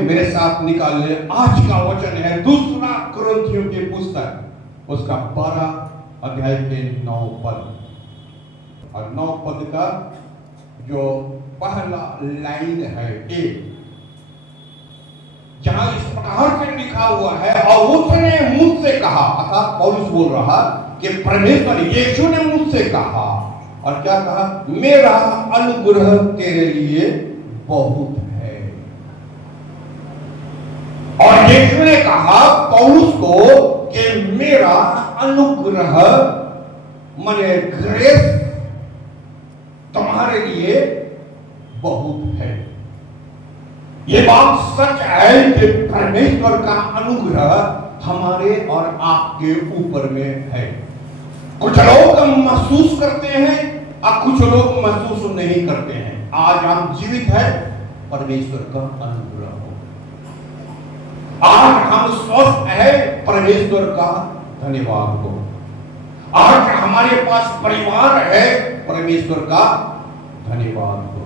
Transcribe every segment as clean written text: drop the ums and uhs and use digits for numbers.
मेरे साथ निकाल ले। आज का वचन है दूसरा कुरिन्थियों की पुस्तक, उसका 12 अध्याय के 9 पद, और 9 पद का जो पहला लाइन है एक, जहां इस प्रकार से लिखा हुआ है, और उसने मुझसे कहा, अर्थात पौलुस बोल रहा कि परमेश्वर यीशु ने मुझसे कहा, और क्या कहा? मेरा अनुग्रह तेरे लिए बहुत है। और यीशु ने कहा पौलुस को कि मेरा अनुग्रह माने ग्रेस तुम्हारे लिए बहुत है। ये बात सच है कि परमेश्वर का अनुग्रह हमारे और आपके ऊपर में है। कुछ लोग महसूस करते हैं और कुछ लोग महसूस नहीं करते हैं। आज हम जीवित हैं, परमेश्वर का अनुग्रह हो। आज हम स्वस्थ हैं, परमेश्वर का धन्यवाद हो। आज हमारे पास परिवार है, परमेश्वर का धन्यवाद हो।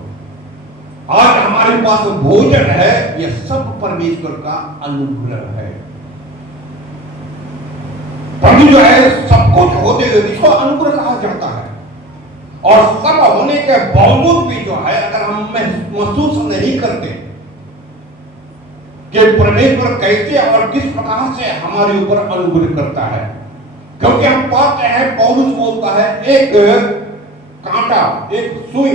आज हमारे पास भोजन है, यह सब परमेश्वर का अनुग्रह है। प्रभु जो है सब कुछ होते हुए इसको अनुग्रह कहा जाता है, और सब होने के बावजूद भी जो है अगर हम महसूस नहीं करते कि परमेश्वर कैसे और किस प्रकार से हमारे ऊपर अनुग्रह करता है, क्योंकि हम पाते हैं पौलुस बोलता है एक कांटा, एक सुई,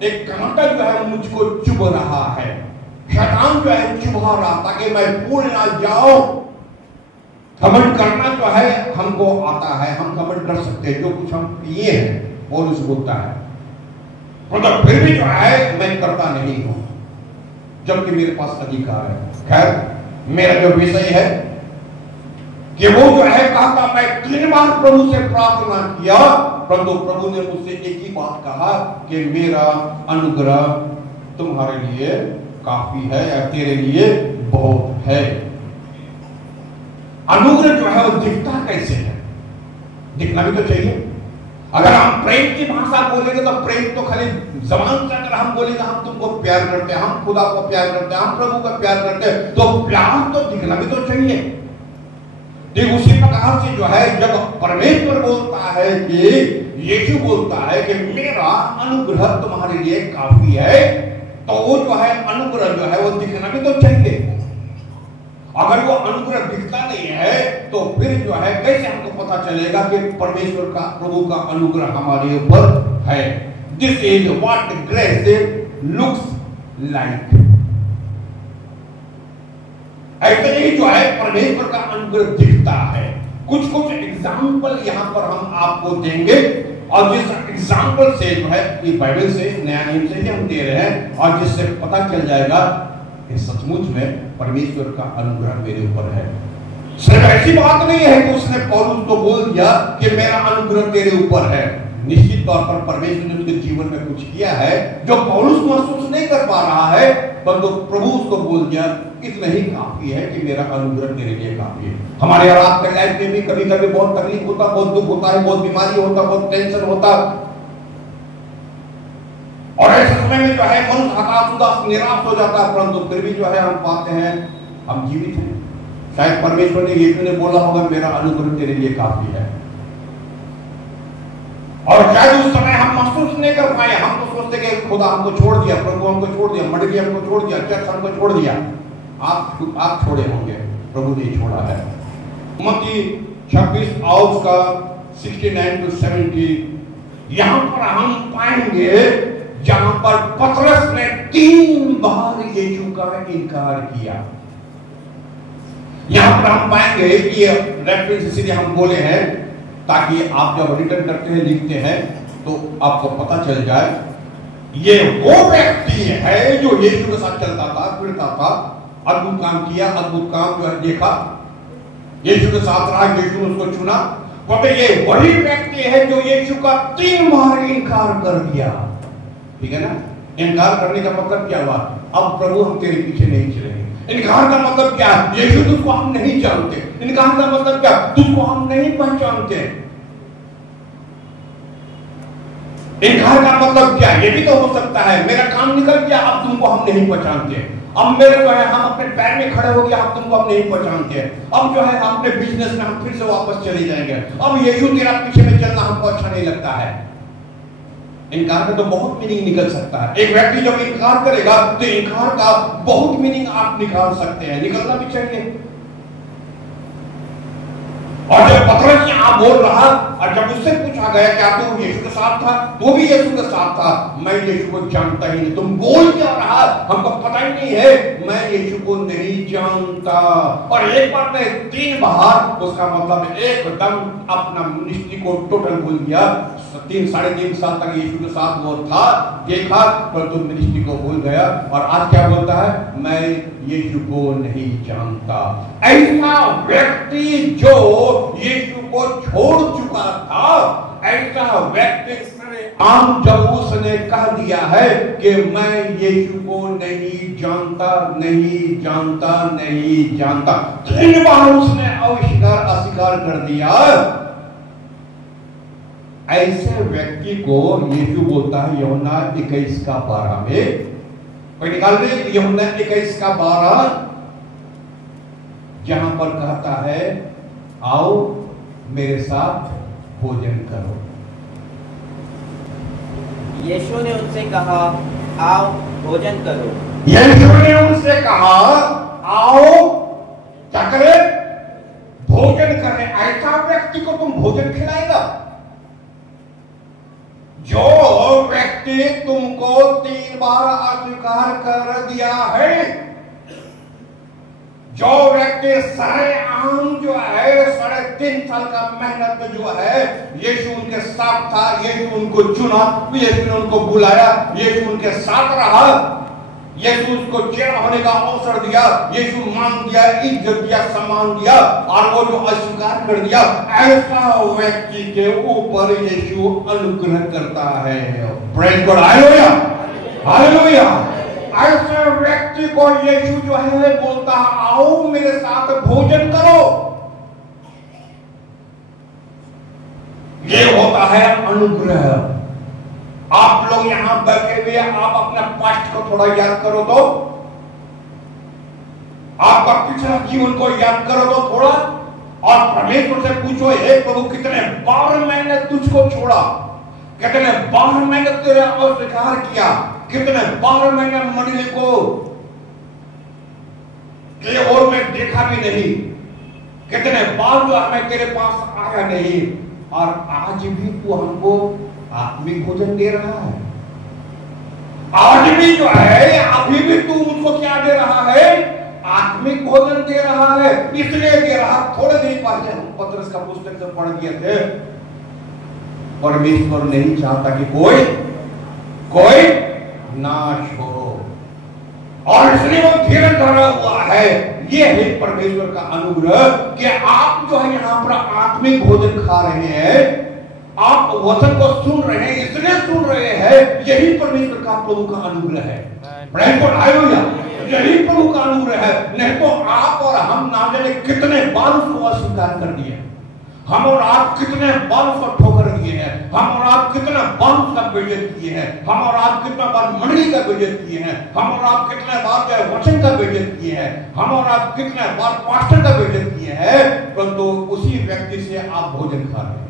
एक कांटा जो है मुझको चुभ रहा है, शैतान जो है चुभा रहा ताकि मैं भूल ना जाऊं। घमंड करना जो है हमको आता है, हम घमंड कर सकते हैं, जो कुछ हम पिए हैं, पौलुस बोलता है, मतलब फिर भी जो है मैं करता नहीं हूं, जबकि मेरे पास अधिकार है। खैर मेरा जो विषय है कि वो जो है कहता, मैं 3 बार प्रभु से प्रार्थना किया, परंतु प्रभु ने मुझसे एक ही बात कहा कि मेरा अनुग्रह तुम्हारे लिए काफी है या तेरे लिए बहुत है। अनुग्रह जो है वो दिखता कैसे है? दिखना भी तो चाहिए। अगर हम प्रेम की भाषा बोलेंगे तो प्रेम तो खाली जबान से अगर हम बोलेंगे हम तुमको प्यार करते हैं, हम खुदा को प्यार करते हैं, हम प्रभु को प्यार करते हैं, तो प्यार तो दिखना भी तो चाहिए। ठीक उसी प्रकार से जो है जब परमेश्वर बोलता है कि यीशु बोलता है कि मेरा अनुग्रह तुम्हारे लिए काफी है, तो वो जो है अनुग्रह जो है वो दिखना भी तो चाहिए। अगर वो अनुग्रह दिखता नहीं है तो फिर जो है कैसे हमको पता चलेगा कि परमेश्वर का, प्रभु का अनुग्रह हमारे ऊपर है? This is what grace looks like. ऐसे ही जो है परमेश्वर का अनुग्रह दिखता है। कुछ कुछ एग्जाम्पल यहां पर हम आपको देंगे, और जिस एग्जाम्पल से जो है ये बाइबल से, नया नियम से ही हम दे रहे हैं, और जिससे पता चल जाएगा कि सचमुच में परमेश्वर का अनुग्रह मेरे ऊपर है। सिर्फ ऐसी बात नहीं है कि उसने पौलुस को बोल दिया कि मेरा अनुग्रह तेरे ऊपर है। निश्चित तौर पर परमेश्वर ने उसके जीवन में कुछ किया है जो पौलुस महसूस नहीं कर पा रहा है, परंतु प्रभु उसको बोल दिया इतना ही काफी है कि मेरा अनुग्रह तेरे लिए काफी है। हमारे और आपके लाइफ में भी कभी कभी बहुत तकलीफ होता, बहुत दुख होता है, बहुत बीमारी होता, बहुत टेंशन होता, और ऐसे समय में जो है मन हताश, उदास, निराश हो जाता है, परंतु फिर भी जो है हम पाते हैं हम जीवित हैं। शायद परमेश्वर ने यीशु ने बोला होगा मेरा अनुग्रह तेरे लिए काफी है, और शायद उस समय हम महसूस नहीं कर पाए। हम तो सोचते कि खुदा हमको छोड़ दिया, प्रभु हमको छोड़ दिया, मंडली हमको छोड़ दिया, चर्च हमको छोड़ दिया। आप छोड़े होंगे, प्रभु ने छोड़ा है। मत्ती 26 और उसका 69 to 70 यहां पर हम पाएंगे जहां पर पतरस ने 3 बार यीशु का इनकार किया। यहां पर हम पाएंगे कि ये रेफरेंस इसीलिए हम बोले हैं ताकि आप जब रिटर्न करते हैं, लिखते हैं, तो आपको पता चल जाए ये वो व्यक्ति है जो यीशु के साथ चलता था, फिरता था, अद्भुत काम किया, अद्भुत काम जो है देखा, यीशु के साथ रहा, यीशु ने उसको चुना। तो ये वही व्यक्ति है जो यीशु का 3 बार इनकार कर दिया। ठीक है ना? इनकार करने का मतलब क्या हुआ? अब प्रभु हम तेरे पीछे नहीं चलेंगे। इनकार का मतलब क्या? यीशु तुझको हम नहीं जानते। इनकार का मतलब क्या? तुझको हम नहीं पहचानते। इनकार का मतलब क्या? ये भी तो हो सकता है मेरा काम निकल गया, अब तुमको हम नहीं पहचानते। अब मेरे जो है हम अपने पैर में खड़े हो गए, आप तुमको अब नहीं पहचानते हैं, अब जो है हम अपने बिजनेस में हम फिर से वापस चले जाएंगे, अब यीशु तेरा पीछे में चलना हमको अच्छा नहीं लगता है। इनकार का तो बहुत मीनिंग निकल सकता है। एक व्यक्ति जब इनकार करेगा तो इनकार का बहुत मीनिंग आप निकाल सकते हैं, निकलना भी चाहिए। और जब पतरस यहाँ बोल रहा और जब उससे पूछा गया क्या तू यीशु के साथ था, वो भी यीशु के साथ था, मैं यीशु को जानता ही नहीं। तुम बोल क्या रहा, हमको पता ही नहीं है, मैं यीशु को नहीं जानता। और एक बार में 3 बार, उसका मतलब एकदम अपना मिनिस्ट्री को टोटल भूल गया। 3-3.5 साल तक यीशु के साथ वो था, देखा, परंतु मिनिस्ट्री को भूल गया। और आज क्या बोलता है, मैं यीशु को नहीं जानता। ऐसा व्यक्ति जो यीशु को छोड़ चुका था, ऐसा व्यक्ति आम जब उसने कह दिया है कि मैं यीशु को नहीं जानता, नहीं जानता, नहीं जानता, 3 बार उसने अस्वीकार कर दिया। ऐसे व्यक्ति को यीशु बोलता है यूहन्ना 21:12 में, कोई निकाल दे, यूहन्ना 21:12, जहां पर कहता है आओ मेरे साथ भोजन करो। यीशु ने उनसे कहा आओ भोजन करो। यीशु ने उनसे कहा आओ क्या करे, भोजन करे। ऐसा व्यक्ति को तुम भोजन खिलाएगा जो व्यक्ति तुमको 3 बार अस्वीकार कर दिया है, जो व्यक्ति सरेआम जो है 3.5 साल का मेहनत जो है, यीशु उनके साथ था, यीशु उनको चुना, यीशु ने उनको बुलाया, यीशु उनके साथ रहा, यीशु उसको चेहरा होने का अवसर दिया, यीशु मान दिया, इज्जत दिया, सम्मान दिया, और वो जो अस्वीकार कर दिया, ऐसा व्यक्ति के ऊपर यीशु अनुग्रह करता है। Praise God, hallelujah, hallelujah. ऐसे व्यक्ति को यीशु जो है बोलता है आओ मेरे साथ भोजन करो। ये होता है अनुग्रह। आप लोग यहां बैठे हुए, आप अपना पास्ट को थोड़ा याद करो तो, आपका पिछला जीवन को याद करो तो थोड़ा, और परमेश्वर से पूछो हे प्रभु कितने बार मैंने तुझको छोड़ा, कितने बार मैंने तेरा अस्वीकार किया, कितने बार मैंने मंडली को के ओर में देखा भी नहीं, कितने बार जो हमें तेरे पास आया नहीं, और आज भी तू हमको आत्मिक भोजन दे रहा है। आज भी जो है अभी भी तू मुझको क्या दे रहा है, आत्मिक भोजन दे रहा है। इसलिए दे रहा, थोड़े दिन पहले हम पतरस का पुस्तक से पढ़ दिए थे, परमेश्वर नहीं चाहता कि कोई नाश हो, और इसलिए वो धीरज धरा हुआ है। ये है परमेश्वर का अनुग्रह कि आप जो है यहाँ पर आत्मिक भोजन खा रहे हैं, आप वचन को सुन रहे हैं, इसलिए सुन रहे हैं, यही परमेश्वर का प्रभु का अनुग्रह है। प्रेज़ गॉड, हालेलुया, यही प्रभु का अनुग्रह है। नहीं तो आप और हम ना जाने कितने बार उसको अस्वीकार कर दिए, हम और आप कितने बार उसको ठोकर दिए हैं, हम और आप कितने बार उसका बेइज्जत किए हैं, हम और आप कितने बार मंडली का बेइज्जत किए हैं, हम और आप कितने बार जो वचन का बेइज्जत किए हैं, हम और आप कितने बार पास्टर का बेइज्जत किए हैं, परंतु उसी व्यक्ति से आप भोजन खा रहे हैं।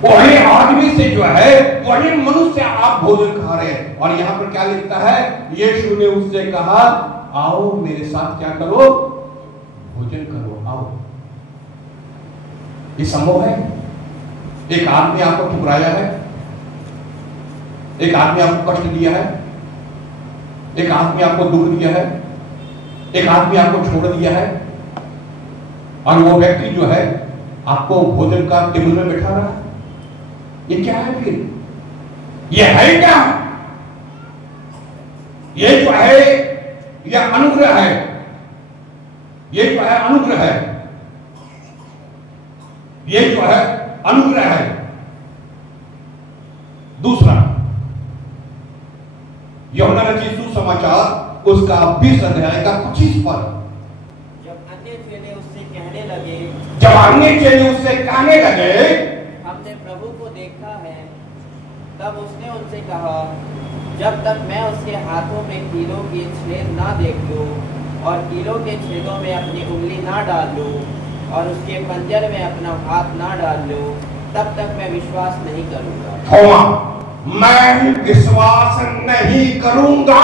वही आदमी से जो है, वही मनुष्य से आप भोजन खा रहे हैं। और यहाँ पर क्या लिखता है, यीशु ने उससे कहा आओ मेरे साथ क्या करो, भोजन करो, आओ। ये संभव है? एक आदमी आपको ठुकराया है, एक आदमी आपको कष्ट दिया है, एक आदमी आपको दुख दिया है, एक आदमी आपको छोड़ दिया है, और वो व्यक्ति जो है आपको भोजन का टेबल में बैठा रहा है। ये क्या है फिर? ये है क्या? ये जो है यह अनुग्रह है, ये जो है अनुग्रह है, ये जो है अनुग्रह है। दूसरा, यूहन्ना रचित सुसमाचार उसका 20 अध्याय का 25 पद। जब अन्य चेले उससे कहने लगे, जब अन्य चेले उससे कहने लगे, हमने प्रभु को देखा है, तब उसने उनसे कहा, जब तक मैं उसके हाथों में कीलों के छेद ना देख लूं और कीलों के छेदों में अपनी उंगली ना डाल लूं और उसके पंजर में अपना हाथ ना डाल लूं, तब तक मैं विश्वास नहीं करूंगा। थोमा, मैं विश्वास नहीं करूंगा।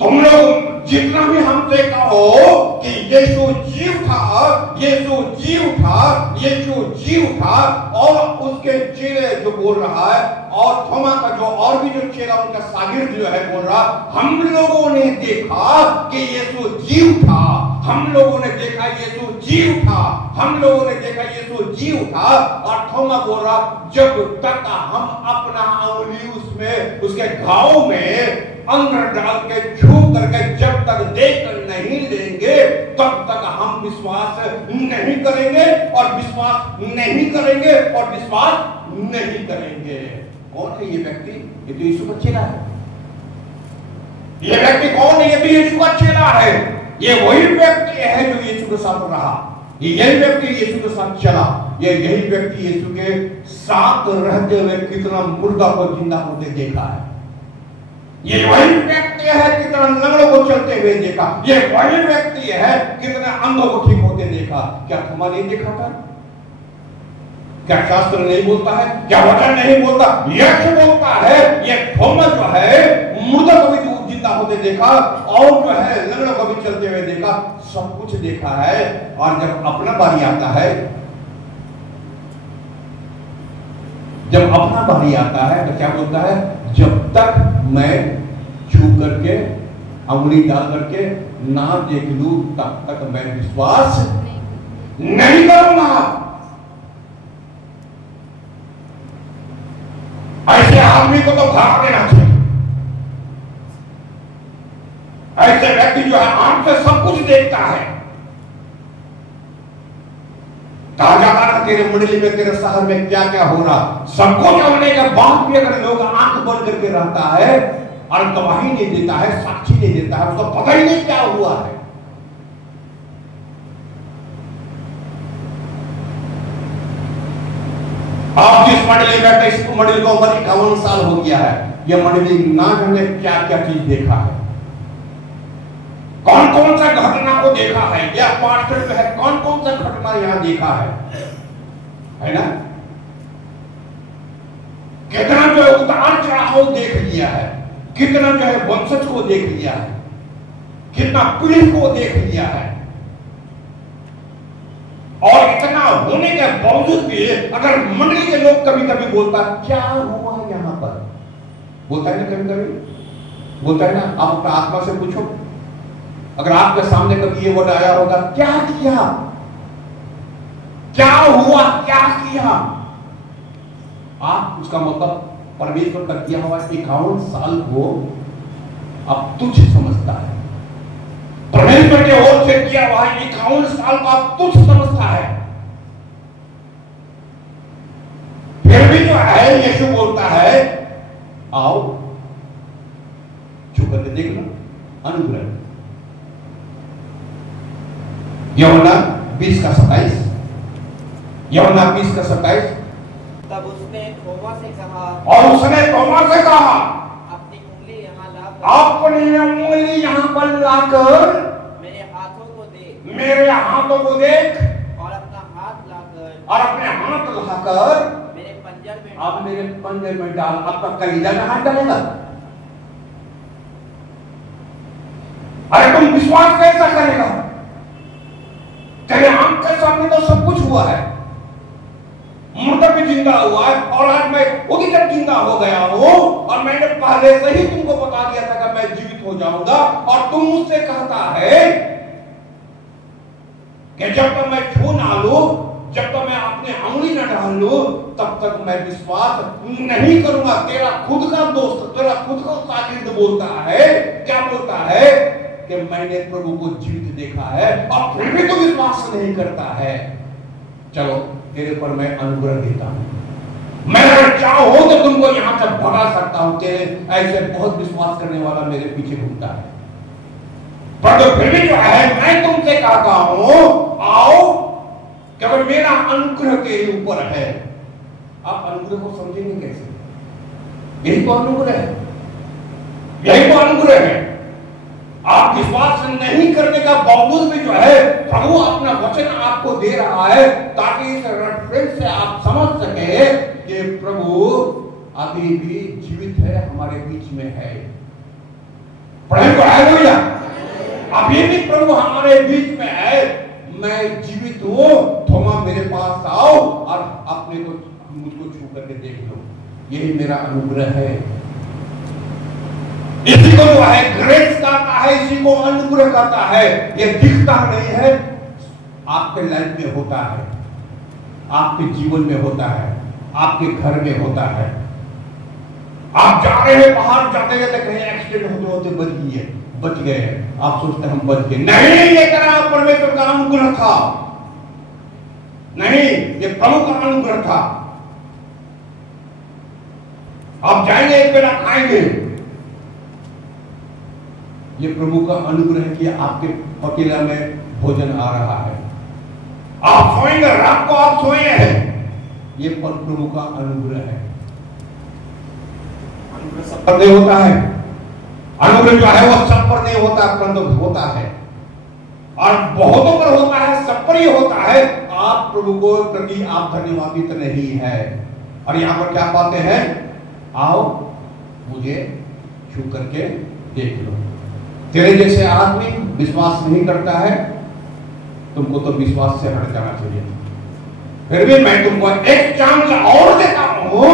तुम लोग जितना भी हमसे कहो कि यीशु जी उठा, यीशु जी उठा, यीशु जी उठा, और उसके चेले जो बोल रहा है, और थोमा का जो और भी जो चेला उनका शागिर्द जो है बोल रहा, हम लोगों ने देखा कि यीशु जी उठा, हम लोगों ने देखा यीशु जी उठा, हम लोगों ने देखा यीशु जी उठा। और थोमा बोल रहा, जब तक हम अपना उंगली उसमें उसके घाव में अंदर डाल के छू करके जब तक देख नहीं लेंगे तब तक हम विश्वास नहीं करेंगे और विश्वास नहीं करेंगे और विश्वास नहीं करेंगे। कौन है ये व्यक्ति? ये तो यीशु का चेला है। ये व्यक्ति कौन है? ये भी यीशु का चेला है। ये वही व्यक्ति है जो यीशु के साथ रहा, ये यही व्यक्ति यीशु के साथ चला, ये यही व्यक्ति यीशु के साथ रहते हुए कितना मुर्दा को जिंदा होते देखा है। ये वही व्यक्ति है कितना लंगड़ों को चलते हुए देखा, ये वही व्यक्ति है कितना अंधों को ठीक होते देखा। क्या थोमा नहीं देखा था? क्या शास्त्र नहीं बोलता है? क्या वचन नहीं बोलता? यीशु बोलता है ये थोमा जो है मुर्दा को भी जिंदा होते देखा और जो है लंगड़ों को भी चलते हुए देखा, सब कुछ देखा है। और जब अपना बारी आता है, जब अपना बारी आता है तो क्या बोलता है? जब तक मैं छू करके उंगली डाल करके ना देख लूं तब तक मैं विश्वास नहीं करूंगा। ऐसे आदमी को तो भाग देना चाहिए। ऐसे व्यक्ति जो है आंख से सब कुछ देखता है। कहा जाता ना तेरे मंडली में, तेरे शहर में क्या क्या हो रहा, सब कुछ होने के बाद भी अगर लोग आंख बंद करके रहता है और गवाही नहीं देता है, साक्षी नहीं देता है, उसको पता ही नहीं क्या हुआ है। आप जिस मंडली में बैठे, इस मंडली को उम्र 51 साल हो गया है, यह मंडली ना जाने क्या क्या चीज देखा है, कौन कौन सा घटना को देखा है, या पास्टर जो है कौन कौन सा घटना यहां देखा है ना? कितना जो है उतार चढ़ाव देख लिया है, कितना जो है वंशज को देख लिया है, कितना पीढ़ी को देख लिया है। और इतना होने के बावजूद भी अगर मंडली के लोग कभी कभी बोलता क्या हुआ यहां पर, बोलता है ना, कभी कभी बोलता है ना, आप अपना आत्मा से पूछो, अगर आपके सामने कभी ये वर्ड आया होगा, क्या किया, क्या हुआ, क्या किया, आप उसका मतलब परमेश्वर का किया हुआ 51 साल को आप तुच्छ समझता है। परमेश्वर के ओर से किया हुआ 51 साल को आप तुच्छ समझता है। फिर भी जो है यीशु बोलता है आओ छू करके देख लो, अनुग्रह। यूहन्ना 20 का 27, यूहन्ना 20 का 27। तब उसने थोमा से कहा, और उसने थोमा से कहा, अपनी उंगली यहाँ लाकर, अपनी उंगली यहाँ पर लाकर मेरे हाथों को देख, मेरे हाथों को देख, और अपना हाथ लाकर, और अपने हाथ लाकर मेरे पंजर में, आप मेरे पंजर में डाल। आपका कलीजा में हाथ डालेगा? अरे तुम विश्वास कैसा करेगा? तेरे आंख के सामने तो सब कुछ हुआ है, मुर्दा भी जिंदा हुआ है, और आज मैं खुद ही जब जिंदा हो गया हूं, और मैंने पहले से ही तुमको बता दिया था कि मैं जीवित हो जाऊंगा, और तुम मुझसे कहता है कि जब तक मैं छू ना लूं, जब तक मैं अपने उंगली न डाल लूं, तब तक मैं विश्वास नहीं करूंगा। तेरा खुद का दोस्त, तेरा खुद का शागिर्द बोलता है, क्या बोलता है कि मैंने प्रभु को जीवित देखा है, और फिर भी तो विश्वास नहीं करता है। चलो तेरे पर मैं अनुग्रह देता हूं, मैं अगर चाहूं तो तुमको यहां से भगा सकता हूं। तेरे ऐसे बहुत विश्वास करने वाला मेरे पीछे घूमता है, पर तो फिर भी जो है मैं तुमसे कहता हूं आओ, क्योंकि मेरा अनुग्रह तेरे ऊपर है। आप अनुग्रह को समझेंगे कैसे? यही तो अनुग्रह है, यही तो अनुग्रह है। आप विश्वास नहीं करने का बावजूद भी जो है प्रभु अपना वचन आपको दे रहा है ताकि इस रेफरेंस से आप समझ सके कि प्रभु अभी भी जीवित है, हमारे बीच में है। हालेलुया। अभी भी प्रभु हमारे बीच में है, मैं जीवित हूं, थोमा मेरे पास आओ और अपने को मुझको छू करके देख लो। यही मेरा अनुग्रह है। इसी को जो है ग्रेस कहता है, इसी को अनुग्रह कहता है। ये दिखता नहीं है, आपके लाइफ में होता है, आपके जीवन में होता है, आपके घर में होता है। आप जा रहे हैं बाहर, जाते जाते कहीं एक्सीडेंट होते होते बच गए, आप सोचते हम बच गए। नहीं, ये करना परमेश्वर का अनुग्रह था, नहीं, ये प्रभु का अनुग्रह था। आप जाएंगे एक बेला खाएंगे, ये प्रभु का अनुग्रह है कि आपके पतीला में भोजन आ रहा है। आप सोएंगे, रात को आप सोए हैं, ये प्रभु का अनुग्रह है। अनुग्रह सब पर नहीं होता है, अनुग्रह जो है वो सब पर नहीं होता, परंतु होता है और बहुतों पर होता है, सब पर ही होता है। आप प्रभु को प्रति आप धन्यवादित नहीं है। और यहां पर क्या पाते हैं? आओ मुझे छू करके देख लो। तेरे जैसे आदमी विश्वास नहीं करता है, तुमको तो विश्वास से हट जाना चाहिए। फिर भी मैं तुमको एक चांस और देता हूं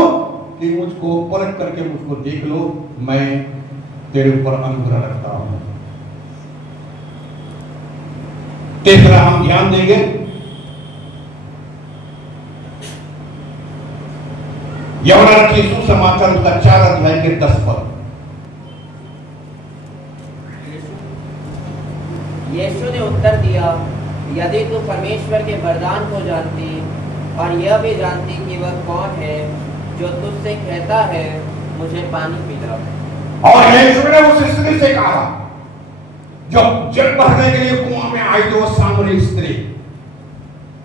कि मुझको परख करके मुझको देख लो, मैं तेरे ऊपर अनुग्रह रखता हूं। तीसरा हम ध्यान देंगे, यूहन्ना रचित सुसमाचार का 4 अध्याय के 10 पद। यीशु ने उत्तर दिया, यदि तू परमेश्वर के वरदान को जानती और यह भी जानती कि वह कौन है जो तुझसे कहता है मुझे पानी पिला। और यीशु ने उस स्त्री से कहा जो जल भरने के लिए कुआं में आई थी, वो सामरी स्त्री।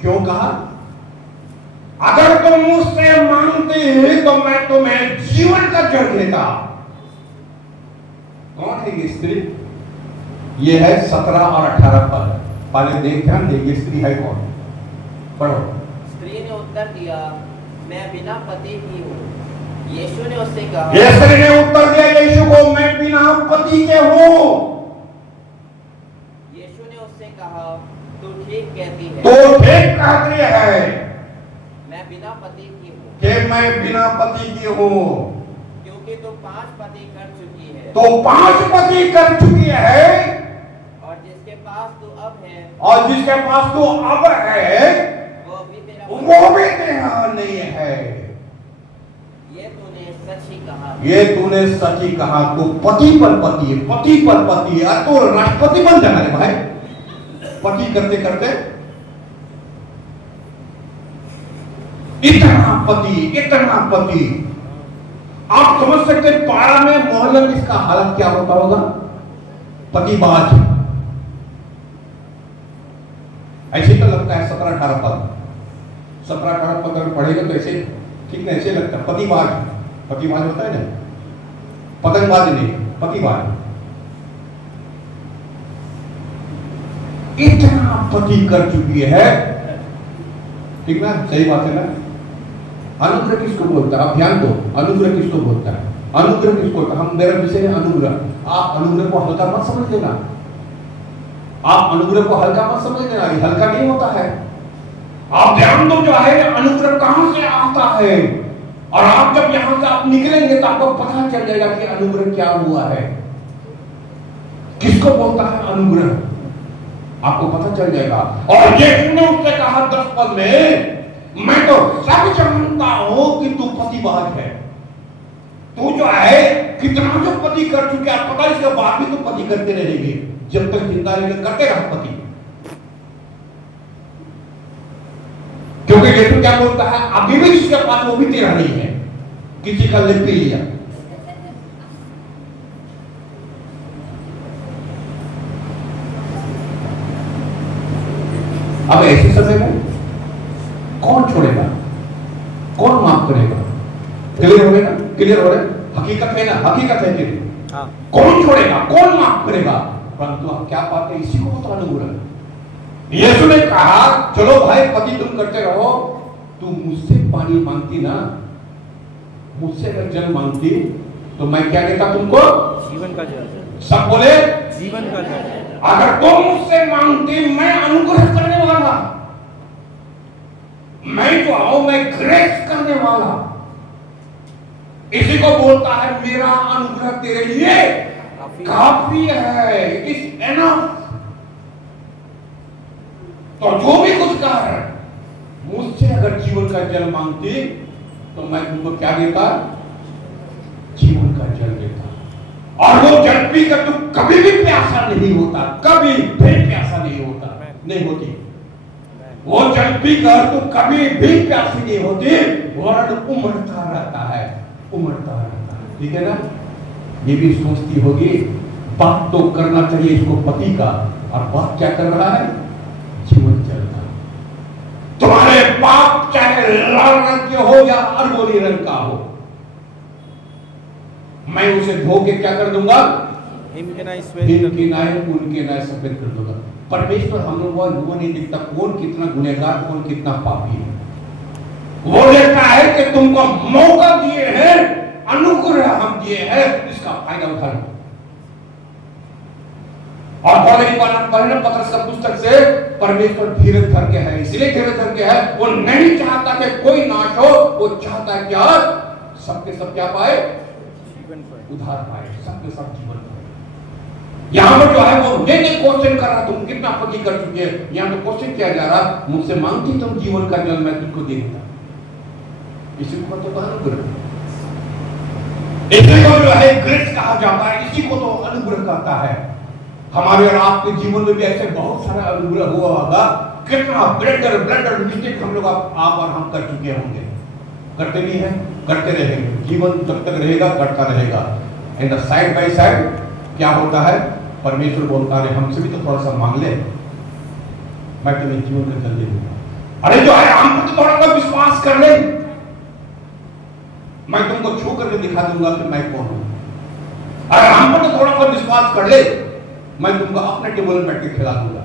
क्यों कहा? अगर तुम मुझसे मांगती तो मैं तुम्हें जीवन का जल देता। कौन है ये स्त्री? ये है 17 और 18 पद। पहले देख ध्यान दे, ये स्त्री है कौन? पढ़ो। स्त्री ने उत्तर दिया, मैं बिना पति की हूँ। यीशु ने उससे कहा, ये स्त्री ने उत्तर दिया यीशु को, मैं बिना पति के हूँ। यीशु ने उससे कहा, तू ठीक कहती है। तो ठीक कहती है, मैं बिना पति की हूँ। कि मैं बिना पति की हूँ, क्योंकि तू 5 पति कर चुकी है। तो 5 पति कर चुकी है, और जिसके पास तू अब है, और जिसके पास तू अब है, वो भी तेरा नहीं है। ये तूने सच ही कहा। ये तूने सच ही कहा। तू पति पर पति है, पति पर पति है, तो राष्ट्रपति बन जाना है भाई। पति करते करते इतना पति। आप समझ सकते पाड़ा में, मोहल्ले में इसका हालत क्या होता होगा? पतिबाज। ऐसे तो लगता है 17-18 पद। 17-18 पद अगर पढ़ेगा तो ऐसे ठीक ना, ऐसे लगता है पतिबाज होता है ना, पतंगबाज नहीं, पतिबाज। इतना पति कर चुकी है, ठीक ना? सही बात है ना? अनुग्रह किसको बोलता है? आप ध्यान दो, अनुग्रह किसको बोलता है? अनुग्रह किसको? हम मेरा विषय है अनुग्रह। आप अनुग्रह को हल्का मत समझ लेना, आप अनुग्रह को हल्का मत समझ लेना, ये हल्का नहीं होता है। आप ध्यान दो, जो है अनुग्रह कहां से आता है, और आप जब यहां से आप निकलेंगे तो आपको पता चल जाएगा कि अनुग्रह क्या हुआ है, किसको बोलता है अनुग्रह, आपको पता चल जाएगा। और यीशु ने उससे कहा 10 पद में, मैं तो सब जानता हूं कि तू पतिबाज है, तू जो है कितना जो पति कर चुके, आप पता इसके बाद भी तू पति करते रहेंगे, जब तक जिंदा रहेंगे करते रहो पति। क्योंकि यीशु क्या बोलता है? अभी भी जिसके पास वो भी तेरा नहीं है, किसी का ले पी लिया। अब ऐसे समय में कौन छोड़ेगा, कौन माफ माफ करेगा? क्लियर हो गया ना? क्लियर हो रहा है? हकीकत है ना, हकीकत है कि कौन छोड़ेगा, कौन माफ करेगा? परंतु आप क्या पाते हैं? इसी को तो अनुग्रह। यीशु ने कहा चलो भाई पति तुम करते रहो, तू मुझसे पानी मांगती ना, मुझसे अगर जल मांगती तो मैं क्या देता तुमको? जीवन का जल। सब बोले जीवन का जल। अगर तुम मुझसे मांगती, मैं अनुग्रह करने वाला, मैं जो हूं मैं ग्रेस करने वाला। इसी को बोलता है मेरा अनुग्रह तेरे लिए काफी है, इट इज एनफ। तो जो भी कुछ कर मुझसे अगर जीवन का जल मांगती तो मैं तुमको क्या देता? जीवन का जल देता। और वो जल पीकर तू कभी भी प्यासा नहीं होता, कभी भी प्यासा नहीं होता, नहीं होती। वो जल पीकर तू कभी भी प्यासी नहीं होती, वर्ण उमड़ता रहता है, उमड़ता रहता है। ठीक है ना? ये भी सोचती होगी बात तो करना चाहिए इसको पति का, और बात क्या कर रहा है? जीवन जल का। तुम्हारे पाप चाहे लाल रंग के हो या अरगोनी रंग का हो, मैं उसे धो के क्या कर दूंगा? इनके नाय उनके नाय सफेद कर दूंगा। परमेश्वर हम लोग वो नहीं दिखता कौन कितना गुनहगार, कौन कितना पापी है। वो देखता है कि तुमको मौका दिए हैं, अनुग्रह हम दिए हैं, इसका फायदा उठा लो। और पहले पत्रस का पुस्तक से परमेश्वर धीरज धर के है, इसलिए धीरज धर के है, वो नहीं चाहता कि कोई नाश हो, वो चाहता है क्या? सबके सब क्या पाए? उधार पाए, सबके सब जीवन पाए। यहां पर जो है वो नहीं क्वेश्चन कर रहा तुम कितना पति कर चुके हैं, यहां तो क्वेश्चन किया जा रहा मुझसे मांगती तुम जीवन का जल मैं तुमको दे देता। इसी को तो अनुग्रह, इसी को जो है ग्रेस कहा जाता है, इसी को तो अनुग्रह कहता है। हमारे और आपके जीवन में भी ऐसे बहुत सारा अनुग्रह हुआ होगा, कितना ब्लडर मिस्टेक हम लोग आप और हम कर चुके होंगे, करते भी हैं, करते रहेंगे। जीवन जब तक रहेगा करता रहेगा। एंड साइड बाय साइड क्या होता है? परमेश्वर बोलता है हमसे भी तो थोड़ा सा मांग ले, मैं तुम्हें जीवन का जल दे दूंगा। अरे जो है हम पर थोड़ा सा विश्वास कर ले, मैं तुमको छू करके दिखा दूंगा कि मैं कौन हूं। अरे हम पर थोड़ा सा विश्वास कर ले, मैं तुमको अपने टेबल में बैठ के खिला दूंगा।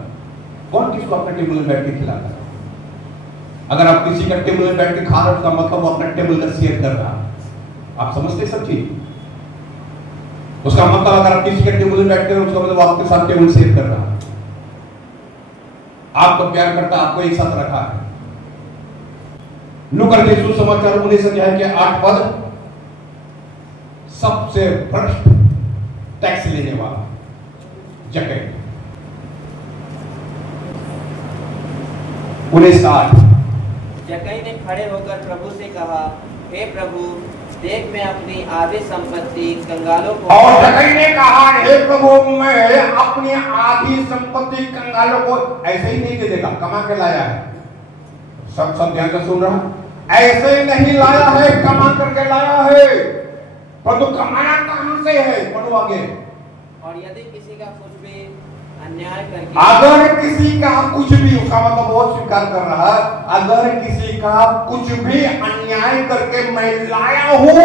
कौन किसको अपने टेबल में बैठ के खिलाता है? अगर आप किसी का टेबल में बैठ के खा रहे हो, उसका मतलब वो अपना टेबल का शेयर कर रहा है। आप समझते सब चीज? उसका मतलब अगर आप किसी के टेबल में बैठते हो, उसका मतलब आपके साथ टेबल शेयर कर रहा है, आपको प्यार करता, आपको एक साथ रखा है। लूका के सुसमाचार 19 अध्याय के 8 पद, सबसे भ्रष्ट टैक्स लेने वाला जक्कई 19:8। जक्कई ने खड़े होकर प्रभु से कहा, हे प्रभु, देख मैं अपनी आधी संपत्ति कंगालों को। और जक्कई ने कहा, हे प्रभु, मैं अपनी आधी संपत्ति कंगालों को ऐसे ही नहीं दे देगा, कमा के लाया है। सब ध्यान से सुन रहा, ऐसे ही नहीं लाया है, कमा करके लाया है। परंतु कमाया कहां से है? पढ़ो आगे। और यदि किसी का कुछ भी अन्याय करके, अगर किसी का कुछ भी, उसका मतलब बहुत स्वीकार कर रहा है, अगर किसी का कुछ भी अन्याय करके मैं लाया हूं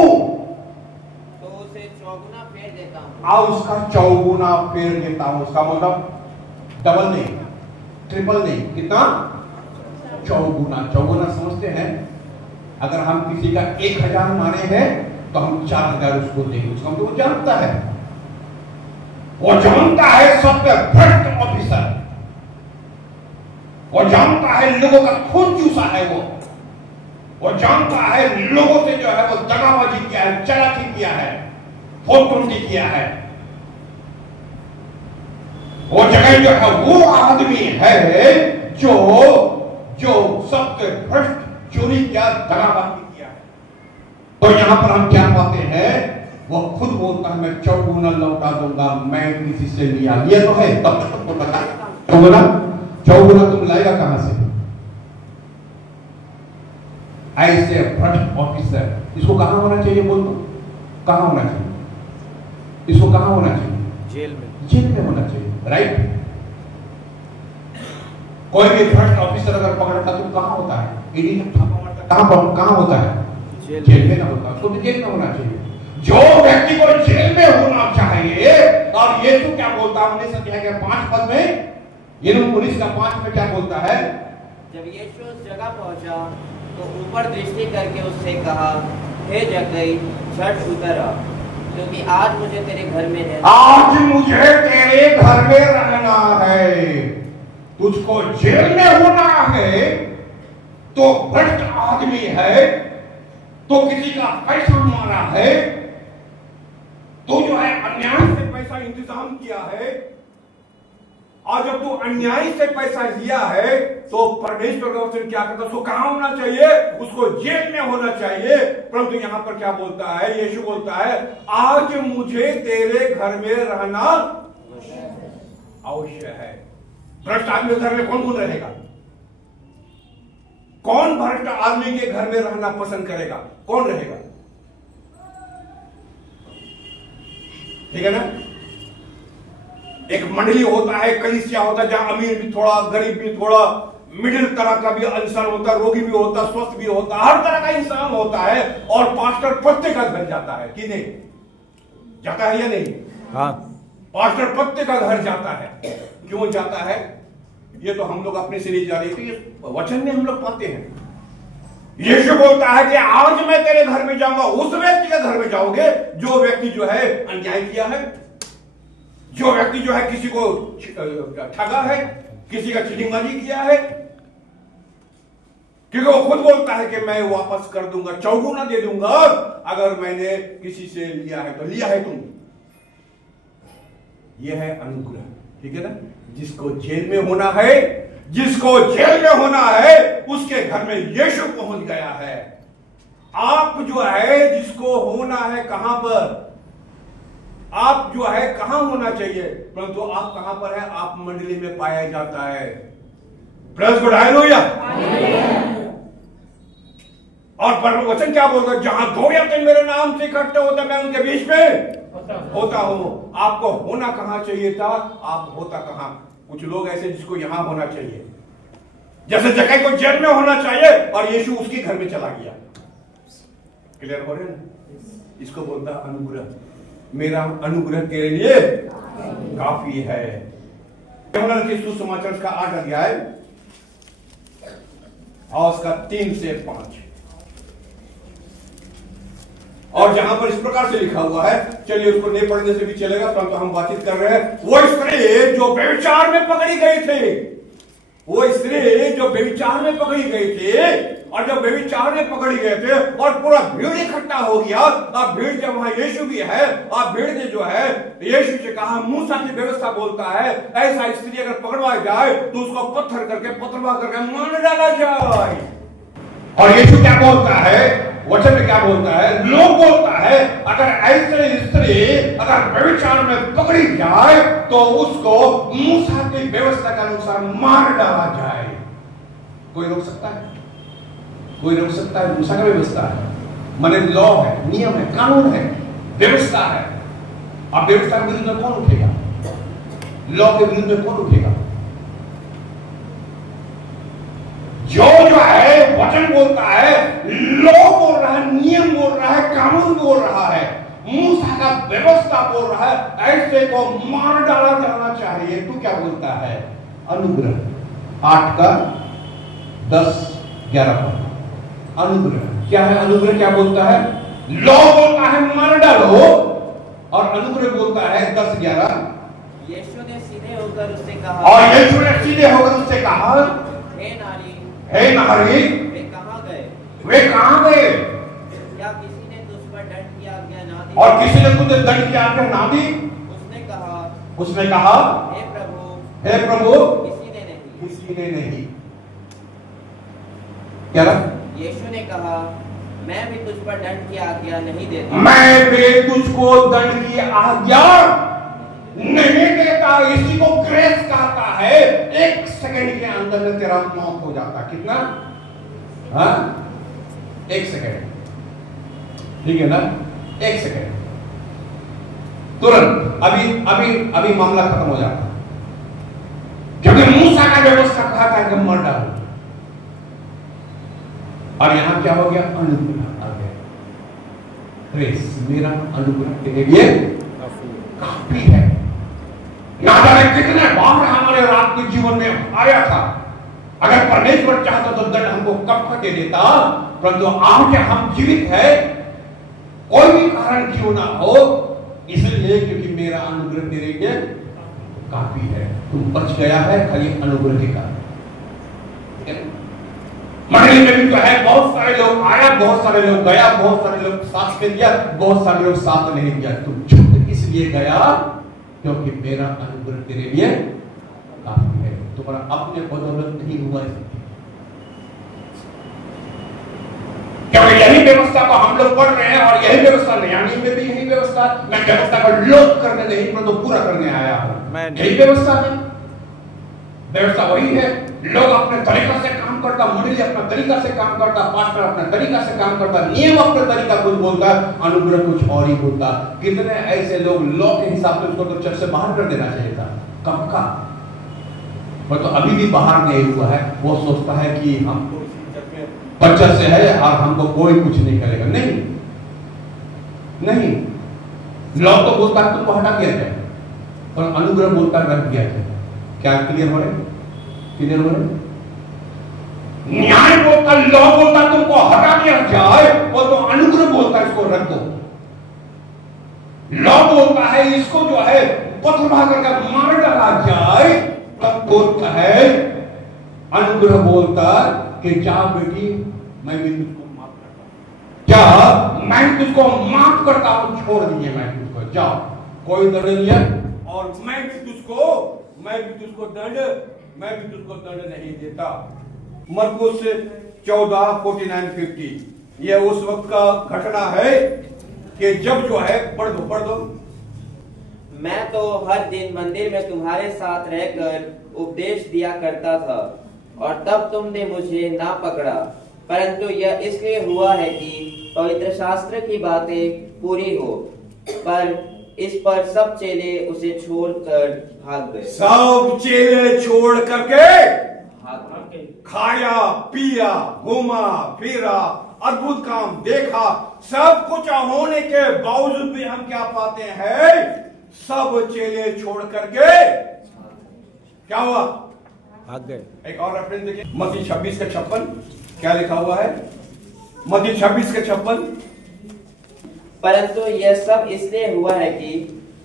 तो उसे चौगुना फेर देता हूं। और उसका चौगुना फेर देता हूं। उसका मतलब डबल नहीं, ट्रिपल नहीं, कितना? चौगुना। चौगुना समझते हैं? अगर हम किसी का 1000 मारे हैं तो हम 4000 उसको देंगे। उसका मतलब वो जानता है, वो जानता है सबसे भ्रष्ट ऑफिसर, वो जानता है लोगों का खून चूसा है, वो जानता है लोगों से जो है वो दगाबाजी किया है, चालाकी किया है, फोटोटी किया है। वो जगह जो है वो आदमी है जो सबसे भ्रष्ट, चोरी किया, दगाबाजी किया। तो यहां पर हम क्या पाते हैं? वो खुद बोलता है मैं चौगुना लौटा दूंगा, मैं किसी से लिया। ये तो है, तब तक तुमको बता चौगुना, चौगुना तुम लाएगा कहां से? ऐसे भ्रष्ट ऑफिसर, इसको कहां होना चाहिए? बोल दो, कहां होना चाहिए? इसको कहां होना चाहिए? जेल में। जेल में होना चाहिए, राइट? कोई भी भ्रष्ट ऑफिसर अगर पकड़ता तो कहां होता है? ईडी कहां होता है? जेल में ना होता, उसको भी जेल में होना चाहिए। जो व्यक्ति को जेल में होना चाहिए, और यीशु क्या बोलता है 5 पद में, ये 19 का 5 में क्या बोलता है? जब यीशु उस जगह पहुंचा तो ऊपर दृष्टि करके उससे कहा, हे जक्कई, झट उतर आ, क्योंकि आज मुझे तेरे घर में रहना है। तुझको जेल में होना है, तो भ्रष्ट आदमी है, तो किसी का पैसा मारा है, तो जो है अन्याय से पैसा इंतजाम किया है, और जब तू अन्याय से पैसा लिया है तो परमेश्वर का वचन क्या कहता है? उसको कहां होना चाहिए? उसको जेल में होना चाहिए। परंतु यहां पर क्या बोलता है? यीशु बोलता है, आज मुझे तेरे घर में रहना अवश्य है। भ्रष्ट आदमी के घर में कौन कौन रहेगा? कौन भ्रष्ट आदमी के घर में रहना पसंद करेगा? कौन रहेगा? ठीक है ना? एक मंडली होता है, कलीसिया होता है, जहां अमीर भी थोड़ा, गरीब भी थोड़ा, मिडिल तरह का भी इंसान होता है, रोगी भी होता है, स्वस्थ भी होता है, हर तरह का इंसान होता है। और पास्टर प्रत्येक का घर जाता है कि नहीं? जाता है या नहीं? हाँ, पास्टर प्रत्येक का घर जाता है। क्यों जाता है? ये तो हम लोग अपने से नहीं जा रहे थे, वचन में हम लोग पाते हैं। यीशु बोलता है कि आज मैं तेरे घर में जाऊंगा। उस व्यक्ति के घर में जाओगे जो व्यक्ति जो है अन्याय किया है, जो व्यक्ति जो है किसी को ठगा है, किसी का चीटिंगबाजी किया है, क्योंकि वो खुद बोलता है कि मैं वापस कर दूंगा, चौगुना दे दूंगा अगर मैंने किसी से लिया है तो। लिया है तुम, यह है अनुग्रह। ठीक है ना? जिसको जेल में होना है, जिसको जेल में होना है, उसके घर में यीशु पहुंच गया है। आप जो है जिसको होना है कहां पर? आप जो है कहां होना चाहिए? परंतु आप कहां पर है? आप मंडली में पाया जाता है। Praise God, hallelujah. और परम वचन क्या बोलता है? जहां 2 या 3 मेरे नाम से इकट्ठे होते मैं उनके बीच में होता हूं। आपको होना कहां चाहिए था? आप होता कहां? कुछ लोग ऐसे जिसको यहां होना चाहिए, जैसे जक्कई को जेल में होना चाहिए और यीशु उसके घर में चला गया। क्लियर हो रहे ना? इसको बोलता है अनुग्रह। मेरा अनुग्रह तेरे लिए काफी है। सुसमाचार का 8 अध्याय और उसका 3 से 5, और जहां पर इस प्रकार से लिखा हुआ है, चलिए उसको नहीं पढ़ने से भी चलेगा, परंतु हम बातचीत कर रहे हैं। वो स्त्री जो व्यभिचार में पकड़ी गई थी, वो स्त्री जो व्यभिचार में पकड़ी गई थी, और जब व्यभिचार में पकड़ी गए थे और पूरा भीड़ इकट्ठा हो गया, अब भीड़ जब वहां यीशु भी है, और भीड़ ने जो है यीशु से कहा, मूसा की व्यवस्था बोलता है ऐसा स्त्री अगर पकड़वा जाए तो उसको पत्थर करके, पत्थरवा करके मार डाला जाए। और यीशु क्या बोलता है? वचन में क्या बोलता है? लोग बोलता है अगर ऐसे स्त्री अगर व्यभिचार में पकड़ी जाए तो उसको मूसा की व्यवस्था के अनुसार मार डाला जाए। कोई रोक सकता है? कोई रोक सकता है? मूसा का व्यवस्था है, माने लॉ है, नियम है, कानून है, व्यवस्था है। अब व्यवस्था के विरुद्ध में कौन उठेगा? लॉ के विरुद्ध में कौन उठेगा? जो है वचन बोलता है, लॉ बोल रहा है, नियम बोल रहा है, कानून बोल रहा है, मूसा का व्यवस्था बोल रहा है ऐसे को मार डाला जाना चाहिए। तू क्या बोलता है? अनुग्रह। 8 का 10-11 पर अनुग्रह क्या है? अनुग्रह क्या बोलता है? लॉ बोलता है मार डालो, और अनुग्रह बोलता है 10-11। यीशु ने सीधे होकर उससे कहा, और यीशु ने सीधे होकर उससे कहा, हे नारी, हे नारी, वे कहां गए? वे कहां गए? क्या किसी ने तुझ पर दंड की आज्ञा ना दी? और किसी ने तुझे दंड की आज्ञा ना दी? उसने कहा, हे प्रभु, हे प्रभु, किसी ने नहीं। किसी ने नहीं। क्या लगा? यीशु ने कहा, मैं भी तुझ पर दंड की आज्ञा नहीं देता। मैं भी तुझको दंड की आज्ञा नहीं देता। इसी को ग्रेस कहता है। 1 सेकंड के अंदर में तेरा मौत हो जाता। कितना? हाँ, 1 सेकंड। ठीक है ना? 1 सेकंड, तुरंत अभी मामला खत्म हो जाता, क्योंकि मूसा का व्यवस्था कहा था कि मर डालो। और यहां क्या हो गया? अनुग्रह आ गया। ग्रेस, मेरा अनुग्रह तेरे लिए काफी है। ना जाने कितने बार हमारे रात के जीवन में आया था। अगर परमेश्वर चाहता तो दंड हमको कब का दे देता, परंतु आज हम जीवित है, कोई भी कारण क्यों ना हो, इसलिए क्योंकि मेरा अनुग्रह तेरे लिए काफी है। तुम बच गया है खाली अनुग्रह के कारण। मंडली में भी तो है, बहुत सारे लोग आया, बहुत सारे लोग गया, बहुत सारे लोग साथ में दिया, बहुत सारे लोग साथ नहीं दिया। तुम छूट इसलिए गया क्योंकि मेरा अनुग्रह तेरे लिए काफी है। तुम्हारा अपने बदौलत नहीं हुआ है, क्योंकि यही व्यवस्था को हम लोग पढ़ रहे हैं और यही व्यवस्था नया नियम में भी यही व्यवस्था। मैं व्यवस्था को लोप करने नहीं परंतु पूरा करने आया हूं। यही व्यवस्था है, व्यवस्था वही है। लोग अपने तरीका से काम करता, मंडली अपना तरीका से काम करता, पास्टर अपना तरीका से काम करता, नियम अपना तरीका कुछ बोलता, अनुग्रह कुछ और ही बोलता। कितने ऐसे लोग लॉ के हिसाब से उसको तो चर्च से बाहर कर देना चाहिए था, कब का, पर तो अभी भी बाहर नहीं हुआ है। वो सोचता है कि हम बच्चा से है और हमको कोई कुछ नहीं करेगा। नहीं नहीं, लॉ तो बोलता है तुमको हटा दिया जाए, पर अनुग्रह बोलता रख दिया जाए। क्या क्लियर हो रहे? क्लियर हो रहे? न्याय बोलता, लॉ बोलता तुमको हटा दिया जाए, और तो अनुग्रह बोलता इसको रख दो। लॉ बोलता है इसको जो है पत्थर भागर मार डाला जाए, तब बोलता है अनुग्रह बोलता कि जा बेटी मैं भी तुझको माफ करता हूं, क्या मैं तुझको माफ करता हूं, छोड़ दिए मैं तुझको, जाओ कोई दंड नहीं है, और मैं भी तुझको दंड नहीं देता। मरकुस 14:49-50 ये उस वक्त का घटना है कि जब जो है, पढ़ दो। मैं तो हर दिन मंदिर में तुम्हारे साथ रहकर उपदेश दिया करता था, और तब तुमने मुझे ना पकड़ा, परंतु यह इसलिए हुआ है कि पवित्र शास्त्र की बातें पूरी हो। पर इस पर सब चेले उसे छोड़कर भाग गए। सब चेले छोड़ करके खाया पिया, घूमा फिरा, अद्भुत काम देखा, सब कुछ होने के बावजूद भी हम क्या पाते हैं, सब चेले छोड़ करके क्या हुआ, भाग गए। एक और रेफरेंस देखिए, मत्ती 26:56 क्या लिखा हुआ है? मत्ती 26:56 परंतु यह सब इसलिए हुआ है कि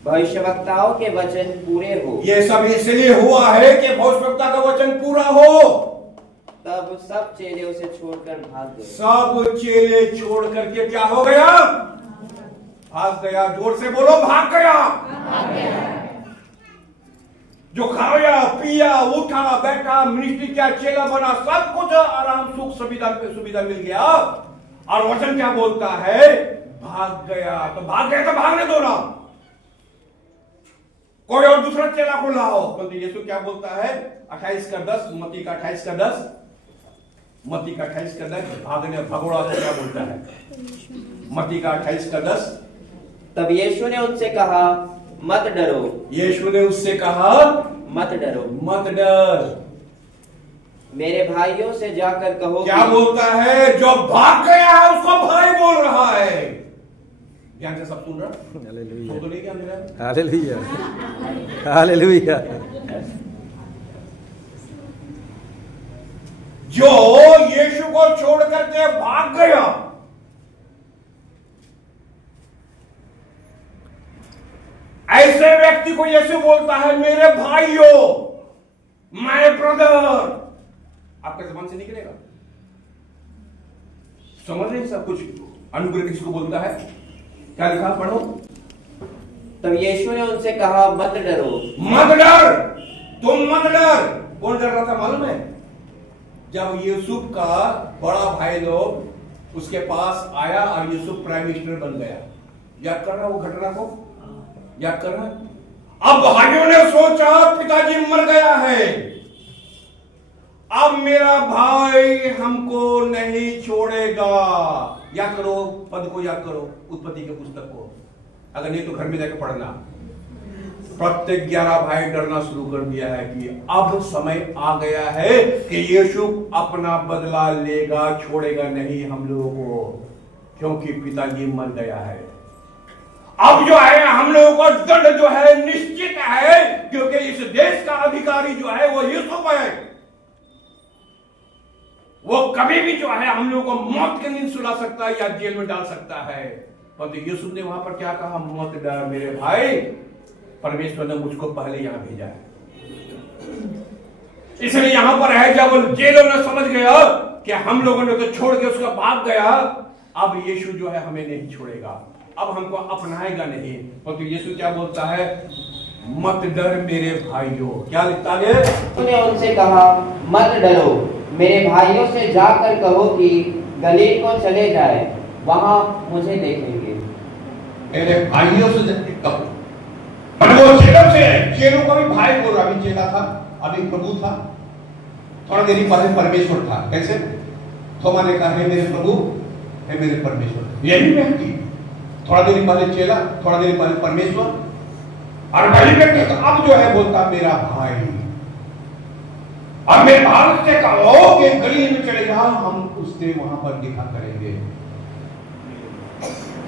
भविष्यवक्ताओं के वचन पूरे हो। यह सब इसलिए हुआ है कि भविष्यवक्ता का वचन पूरा हो। तब सब चेले उसे छोड़कर भाग गए। सब चेले छोड़ करके क्या हो गया? भाग गया। जोर से बोलो, भाग गया। जो खाया पिया उठा बैठा मिनिस्ट्री क्या चेला बना, सब कुछ आराम सुख सुविधा मिल गया, और वचन क्या बोलता है? भाग गया। तो भाग गया तो भागने दो ना, कोई और दूसरा चेला को लाओ। तो यीशु क्या बोलता है? 28:10 मत्ती का 28:10 भागने भगोड़ा से क्या बोलता है? मत्ती का 28:10 तब यीशु ने उनसे कहा मत डरो। यीशु ने उससे कहा मत डरो, मत डर, मेरे भाइयों से जाकर कहो। क्या बोलता है? जो भाग गया है उसको भाई बोल रहा है। ध्यान से सब सुन रहा? हालेलुया, तो नहीं क्या मेरा? Hallelujah, hallelujah. जो यीशु को छोड़ करके भाग गया, ऐसे व्यक्ति को यीशु बोलता है मेरे भाइयों, माय ब्रदर। आपके जबान से निकलेगा, समझ रहे हैं सब कुछ? अनुग्रह किसको बोलता है? क्या लिखा, पढ़ो। तब यीशु ने उनसे कहा मत डरो। मत डर, तुम मत डर। कौन डर रहा था मालूम है? जब यूसुफ का बड़ा भाई लोग उसके पास आया और यूसुफ प्राइम मिनिस्टर बन गया। याद कर रहा वो घटना को? याद कर रहा? अब भाइयों ने सोचा पिताजी मर गया है, अब मेरा भाई हमको नहीं छोड़ेगा। याद करो पद को, याद करो उत्पत्ति के पुस्तक को, अगर नहीं तो घर में जाकर पढ़ना। प्रत्येक 11 भाई डरना शुरू कर दिया है कि अब समय आ गया है कि यीशु अपना बदला लेगा, छोड़ेगा नहीं हम लोगों को। क्योंकि पिताजी मर गया है। अब जो है हम लोगों को दंड जो है निश्चित है, क्योंकि इस देश का अधिकारी जो है वो यूसुफ है। वो कभी भी जो है हम लोगों को मौत की नींद सुला सकता है या जेल में डाल सकता है। परंतु यूसुफ ने वहां पर क्या कहा? मत डर मेरे भाई, परमेश्वर ने मुझको पहले यहां भेजा है। इसलिए यहां पर है, जब जेलों ने समझ गया कि हम लोगों ने तो छोड़ के उसका भाग गया, अब यीशु जो है हमें नहीं छोड़ेगा, अब हमको अपनाएगा नहीं। क्योंकि यीशु क्या बोलता है? मत डर मेरे भाइयों। क्या लिखता है? उसने उनसे कहा, मत डरो, मेरे भाइयों से जाकर कहो कि गलील को चले जाए, वहां मुझे देखेंगे। मेरे भाइयों से कहो। वो चेलों से, चेलों का भी भाई बोल रहा, अभी चेला था, अभी प्रभु था, थोड़ा देर पहले परमेश्वर था। कैसे? थोमा ने कहा, हे मेरे प्रभु, हे मेरे परमेश्वर। यही व्यक्ति थोड़ा देर पहले चेला, थोड़ा देर पहले परमेश्वर, और वही व्यक्ति अब जो है बोलता मेरा भाई। और मेरे भाई से कहो कि गलील में चले जाओ, हम उससे वहां पर दिखा करेंगे,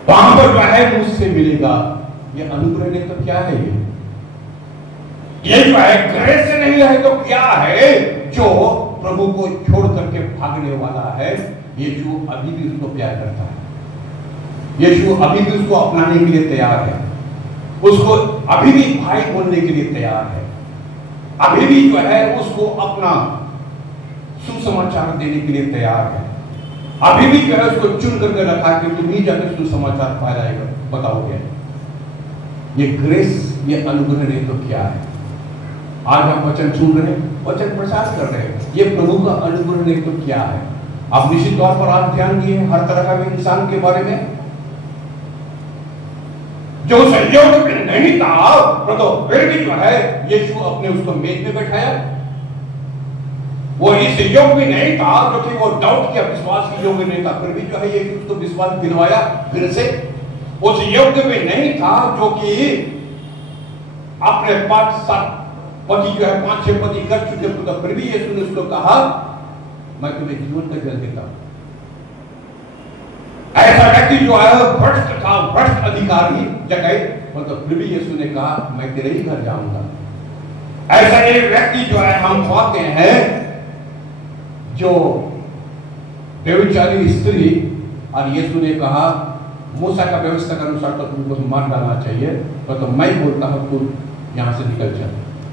वहां पर जो है मुझसे मिलेगा। ये अनुग्रह ने तो क्या है? ये जो है ग्रेस से नहीं है तो क्या है? जो प्रभु को छोड़ करके भागने वाला है, यीशु अभी भी उसको प्यार करता है, यीशु अभी भी उसको अपनाने के लिए तैयार है, उसको अभी भी भाई बोलने के लिए तैयार है, अभी भी जो है उसको अपना सुसमाचार देने के लिए तैयार है, अभी भी जो है उसको चुन करके रखा कि तुम ही जाकर सुसमाचार फैलाएगा, बताओगे। ये ग्रेस, ये अनुग्रह ने तो क्या है? आज हम वचन सुन रहे हैं, वचन प्रचार कर रहे हैं, ये प्रभु का अनुग्रह ने तो क्या है? आप निश्चित तौर पर आप ध्यान दिए हर तरह का भी इंसान के बारे में जो संयोग में नहीं था, तो फिर भी जो है यीशु अपने उसको मेज में बैठाया। वो इस योग में नहीं था क्योंकि वो डाउट किया, विश्वास की योग में नहीं था, फिर भी जो है यीशु उसको विश्वास दिलवाया फिर से। उस योग में नहीं था जो कि अपने 5-7 पति जो है 5-6 पति कर चुके, तो फिर भी यीशु ने उसको कहा मैं तुम्हें जीवन का जल देता हूं। ऐसा व्यक्ति जो है भ्रष्ट था, भ्रष्ट अधिकारी जगह, मतलब फिर भी यीशु ने कहा मैं तेरे ही घर जाऊंगा। ऐसा एक व्यक्ति जो है हम पाते हैं जो व्यभिचारी स्त्री, और यीशु ने कहा मूसा का व्यवस्था के अनुसार तो तुमको मार डालना चाहिए, तो मैं बोलता हूं तू यहां से निकल जा,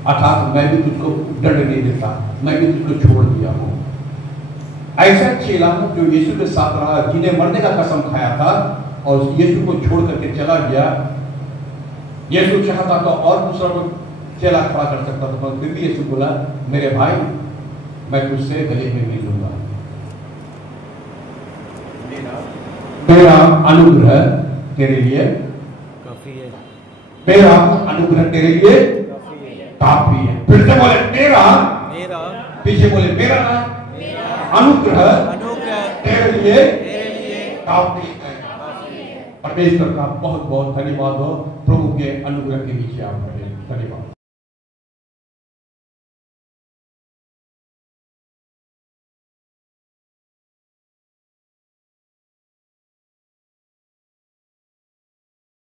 अर्थात मैं भी तुझको दंड नहीं देता, मैं भी तुझको छोड़ दिया हूं। ऐसा चेला जो यीशु के साथ रहा, जिन्हें मरने का कसम खाया था और यीशु को छोड़ करके चला गया। यीशु चाहता तो और दूसरा को चेला खड़ा कर सकता था, पर फिर भी यीशु बोला मेरे भाई मैं तुझसे गले में मिल लूंगा। मेरा अनुग्रह तेरे लिए काफी है, मेरा अनुग्रह तेरे लिए काफी है। फिर से बोले मेरा, पीछे बोले मेरा अनुग्रह तेरे लिए काफी है। परमेश्वर का बहुत बहुत धन्यवाद हो। प्रभु के अनुग्रह के नीचे आप धन्यवाद।